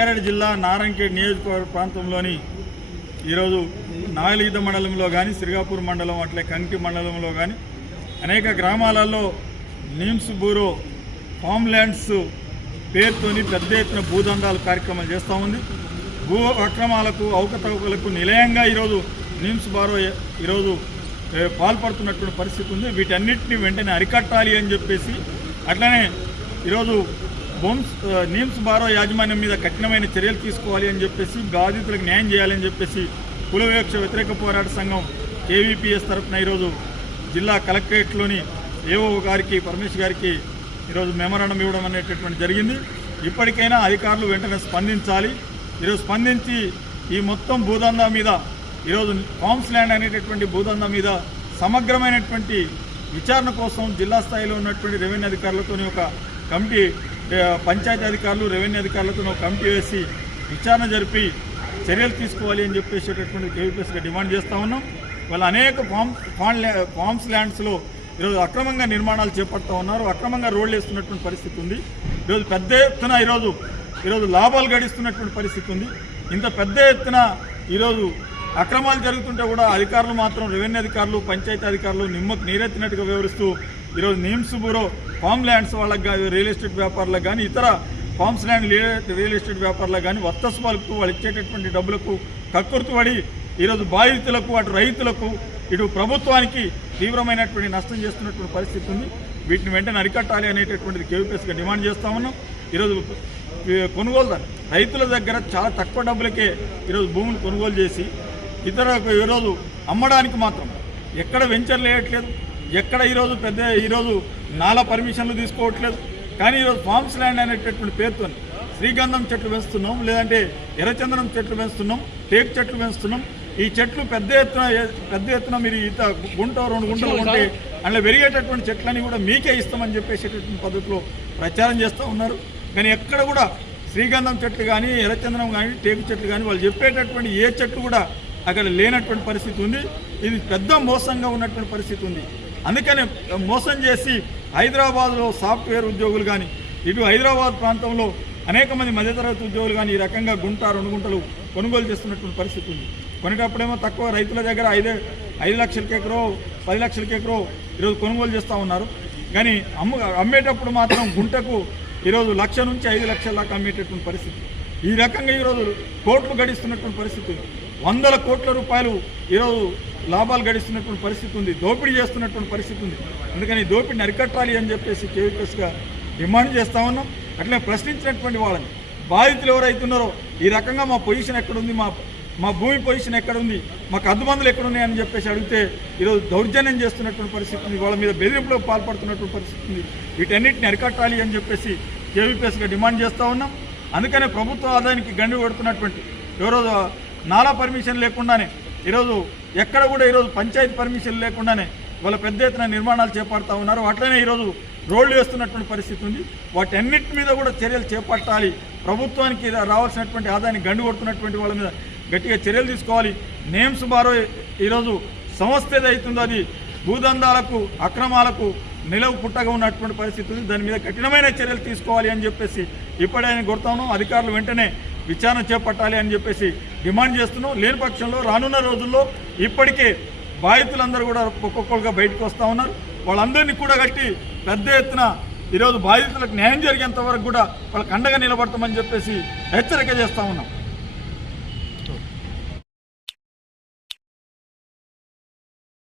రంగారెడ్డి జిల్లా నారంకేడ్ నియోజకవర్గ ప్రాంతంలోని ఈరోజు నాగలిగిత మండలంలో కానీ సిరిగాపూర్ మండలం అట్లే కంకి మండలంలో కానీ అనేక గ్రామాలలో నీమ్స్ బ్యూరో ఫామ్ ల్యాండ్స్ పేరుతోని పెద్ద ఎత్తున భూదందాలు కార్యక్రమాలు చేస్తూ ఉంది. భూ అక్రమాలకు అవకతవకలకు నిలయంగా ఈరోజు నీమ్స్ బారో ఈరోజు పాల్పడుతున్నటువంటి పరిస్థితి ఉంది. వీటన్నిటిని వెంటనే అరికట్టాలి అని చెప్పేసి అట్లనే ఈరోజు బొమ్స్ నీమ్స్ బారో యాజమాన్యం మీద కఠినమైన చర్యలు తీసుకోవాలి అని చెప్పేసి బాధితులకు న్యాయం చేయాలని చెప్పేసి కులవివక్ష వ్యతిరేక పోరాట సంఘం ఏవీపీఎస్ తరఫున ఈరోజు జిల్లా కలెక్టరేట్లోని ఏఓ గారికి పరమేశ్ గారికి ఈరోజు మెమరణం ఇవ్వడం అనేటటువంటి జరిగింది. ఇప్పటికైనా అధికారులు వెంటనే స్పందించాలి. ఈరోజు స్పందించి ఈ మొత్తం భూదందా మీద ఈరోజు ఫామ్స్ ల్యాండ్ అనేటటువంటి భూదందా మీద సమగ్రమైనటువంటి విచారణ కోసం జిల్లా స్థాయిలో ఉన్నటువంటి రెవెన్యూ అధికారులతో ఒక కమిటీ పంచాయతీ అధికారులు రెవెన్యూ అధికారులతో కమిటీ వేసి విచారణ జరిపి చర్యలు తీసుకోవాలి అని చెప్పేసేటటువంటి కేవీపీఎస్గా డిమాండ్ చేస్తూ ఉన్నాం. వాళ్ళు అనేక ఫామ్ ఫామ్ ఫామ్స్ ల్యాండ్స్లో ఈరోజు అక్రమంగా నిర్మాణాలు చేపడుతూ ఉన్నారు. అక్రమంగా రోడ్లు వేస్తున్నటువంటి పరిస్థితి ఉంది. ఈరోజు పెద్ద ఎత్తున ఈరోజు ఈరోజు లాభాలు గడిస్తున్నటువంటి పరిస్థితి ఉంది. ఇంత పెద్ద ఎత్తున ఈరోజు అక్రమాలు జరుగుతుంటే కూడా అధికారులు మాత్రం రెవెన్యూ అధికారులు పంచాయతీ అధికారులు నిమ్మకు నీరెత్తినట్టుగా వివరిస్తూ ఈరోజు నిమ్స్ బ్యూరో ఫామ్ ల్యాండ్స్ వాళ్ళకి కానీ రియల్ ఎస్టేట్ వ్యాపారులకు కానీ ఇతర ఫామ్స్ ల్యాండ్ రియల్- ఎస్టేట్ వ్యాపారులకు కానీ వత్తస్ వాళ్ళకు వాళ్ళు ఇచ్చేటటువంటి డబ్బులకు కక్కుర్తుపడి ఈరోజు బాధితులకు అటు రైతులకు ఇటు ప్రభుత్వానికి తీవ్రమైనటువంటి నష్టం చేస్తున్నటువంటి పరిస్థితి ఉంది. వీటిని వెంటనే అరికట్టాలి అనేటటువంటిది కేవీపీఎస్గా డిమాండ్ చేస్తా ఉన్నాం. ఈరోజు కొనుగోలు కొనుగోలుదారు రైతుల దగ్గర చాలా తక్కువ డబ్బులకే ఈరోజు భూములు కొనుగోలు చేసి ఇతర ఈరోజు అమ్మడానికి మాత్రం ఎక్కడ వెంచర్లు వేయట్లేదు ఎక్కడ ఈరోజు పెద్ద ఈరోజు నాలా పర్మిషన్లు తీసుకోవట్లేదు. కానీ ఈరోజు ఫార్మ్స్ ల్యాండ్ అనేటటువంటి పేరుతో శ్రీగంధం చెట్లు పెంచుతున్నాం లేదంటే ఎర్రచందనం చెట్లు పెంచుతున్నాం టేక్ చెట్లు పెంచుతున్నాం. ఈ చెట్లు పెద్ద ఎత్తున పెద్ద ఎత్తున మీరు ఇంత గుంట రెండు గుంటలు ఉంటే అందులో పెరిగేటటువంటి చెట్లని కూడా మీకే ఇస్తామని చెప్పేసేటటువంటి పద్ధతిలో ప్రచారం చేస్తూ ఉన్నారు. కానీ ఎక్కడ కూడా శ్రీగంధం చెట్లు కానీ ఎర్రచందనం కానీ టేకు చెట్లు కానీ వాళ్ళు చెప్పేటటువంటి ఏ చెట్లు కూడా అక్కడ లేనటువంటి పరిస్థితి ఉంది. ఇది పెద్ద మోసంగా ఉన్నటువంటి పరిస్థితి ఉంది. అందుకని మోసం చేసి హైదరాబాద్లో సాఫ్ట్వేర్ ఉద్యోగులు కానీ ఇటు హైదరాబాద్ ప్రాంతంలో అనేక మంది మధ్యతరగతి ఉద్యోగులు కానీ ఈ రకంగా గుంట రెండు గుంటలు కొనుగోలు చేస్తున్నటువంటి పరిస్థితి ఉంది. కొనేటప్పుడేమో తక్కువ రైతుల దగ్గర ఐదే ఐదు లక్షలకి ఎకరో పది లక్షలకి ఎకరో ఈరోజు కొనుగోలు చేస్తూ ఉన్నారు. కానీ అమ్ము అమ్మేటప్పుడు మాత్రం గుంటకు ఈరోజు లక్ష నుంచి ఐదు లక్షల దాకా అమ్మేటటువంటి పరిస్థితి. ఈ రకంగా ఈరోజు కోట్లు గడిస్తున్నటువంటి పరిస్థితి వందల కోట్ల రూపాయలు ఈరోజు లాభాలు గడిస్తున్నటువంటి పరిస్థితి ఉంది. దోపిడీ చేస్తున్నటువంటి పరిస్థితి ఉంది. అందుకని దోపిడీని అరికట్టాలి అని చెప్పేసి కేవీపీఎస్గా డిమాండ్ చేస్తా ఉన్నాం. అట్లే ప్రశ్నించినటువంటి వాళ్ళని బాధితులు ఎవరైతున్నారో ఈ రకంగా మా పొజిషన్ ఎక్కడుంది మా మా భూమి పొజిషన్ ఎక్కడుంది మాకు అద్దుబందులు ఎక్కడున్నాయని చెప్పేసి అడిగితే ఈరోజు దౌర్జన్యం చేస్తున్నటువంటి పరిస్థితి ఉంది. వాళ్ళ మీద బెదిరింపులకు పాల్పడుతున్నటువంటి పరిస్థితి ఉంది. వీటన్నిటిని అరికట్టాలి అని చెప్పేసి కేవీపీఎస్గా డిమాండ్ చేస్తూ ఉన్నాం. అందుకనే ప్రభుత్వ ఆదాయానికి గండి కొడుతున్నటువంటి ఈరోజు నాలా పర్మిషన్ లేకుండానే ఈరోజు ఎక్కడ కూడా ఈరోజు పంచాయతీ పర్మిషన్ లేకుండానే వాళ్ళ పెద్ద ఎత్తున నిర్మాణాలు చేపడతా ఉన్నారు. అట్లనే ఈరోజు రోడ్లు వేస్తున్నటువంటి పరిస్థితి ఉంది. వాటన్నిటి మీద కూడా చర్యలు చేపట్టాలి. ప్రభుత్వానికి రావాల్సినటువంటి ఆదాయాన్ని గండి కొడుతున్నటువంటి వాళ్ళ మీద గట్టిగా చర్యలు తీసుకోవాలి. నేమ్స్ బారో ఈరోజు సంస్థ ఏదైతుందో అది భూదందాలకు అక్రమాలకు నిలవు పుట్టగా ఉన్నటువంటి పరిస్థితి ఉంది. దాని మీద కఠినమైన చర్యలు తీసుకోవాలి అని చెప్పేసి ఇప్పుడే ఆయన కొడతాను అధికారులు వెంటనే విచారణ చేపట్టాలి అని చెప్పేసి డిమాండ్ చేస్తున్నాం. లేని పక్షంలో రానున్న రోజుల్లో ఇప్పటికే బాధితులందరూ కూడా ఒక్కొక్కరుగా బయటకు వస్తూ ఉన్నారు. వాళ్ళందరినీ కూడా కట్టి పెద్ద ఎత్తున ఈరోజు బాధితులకు న్యాయం జరిగేంత వరకు కూడా వాళ్ళకి అండగా నిలబడతామని చెప్పేసి హెచ్చరిక చేస్తూ ఉన్నాం.